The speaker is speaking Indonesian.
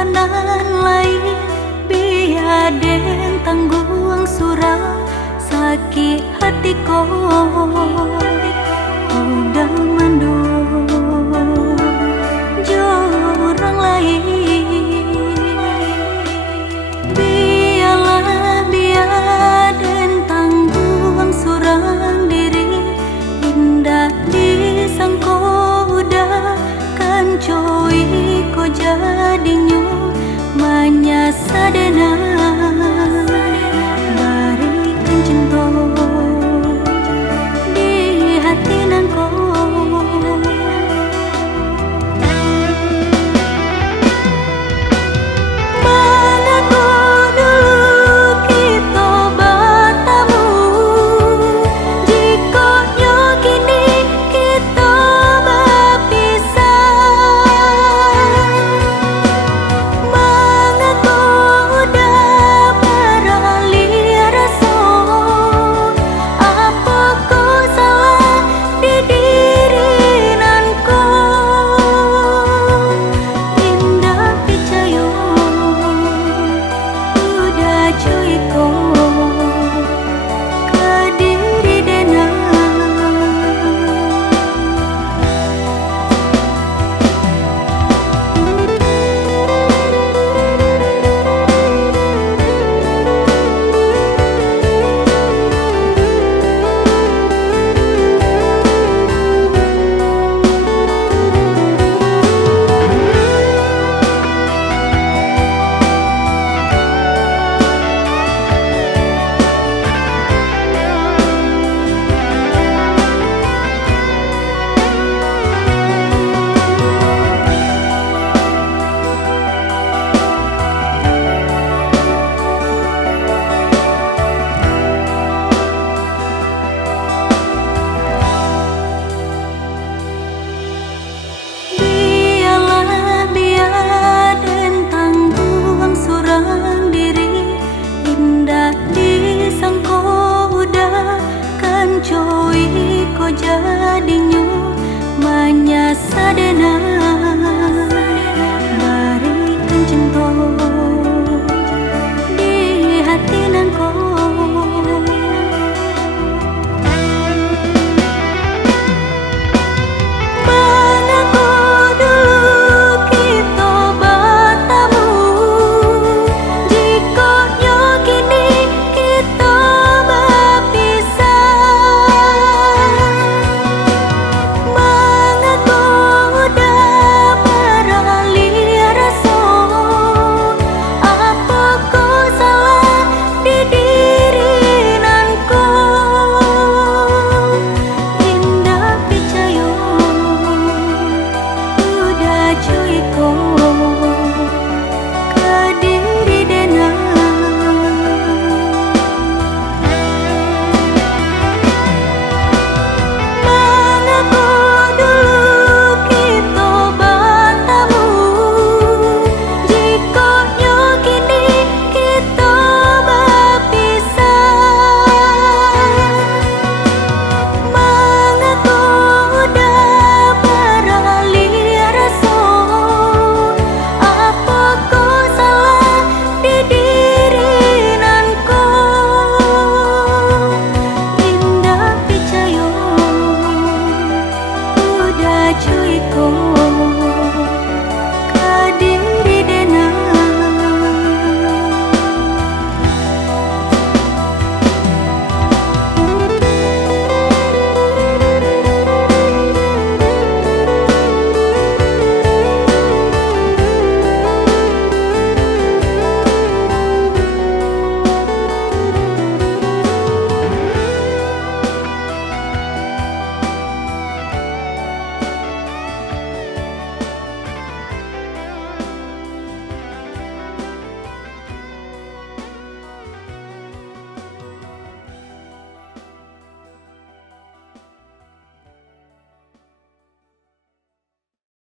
kanan lain biaden tanggung surah sakit hati ko udah mandul jorang lain biarlah biaden tanggung surang diri indah disangko udah kan coy ko jadinya manyasadana barikan cinta di hati nanko mengaku dulu kita bertemu jikanya kini kita berpisah mengaku udah beralih rasa apa ku salah di diri nanku indah percaya udah cuy ko ke diri dena biarlah biaden tanggung surang diri indah disangko udah kan coy ko jadinya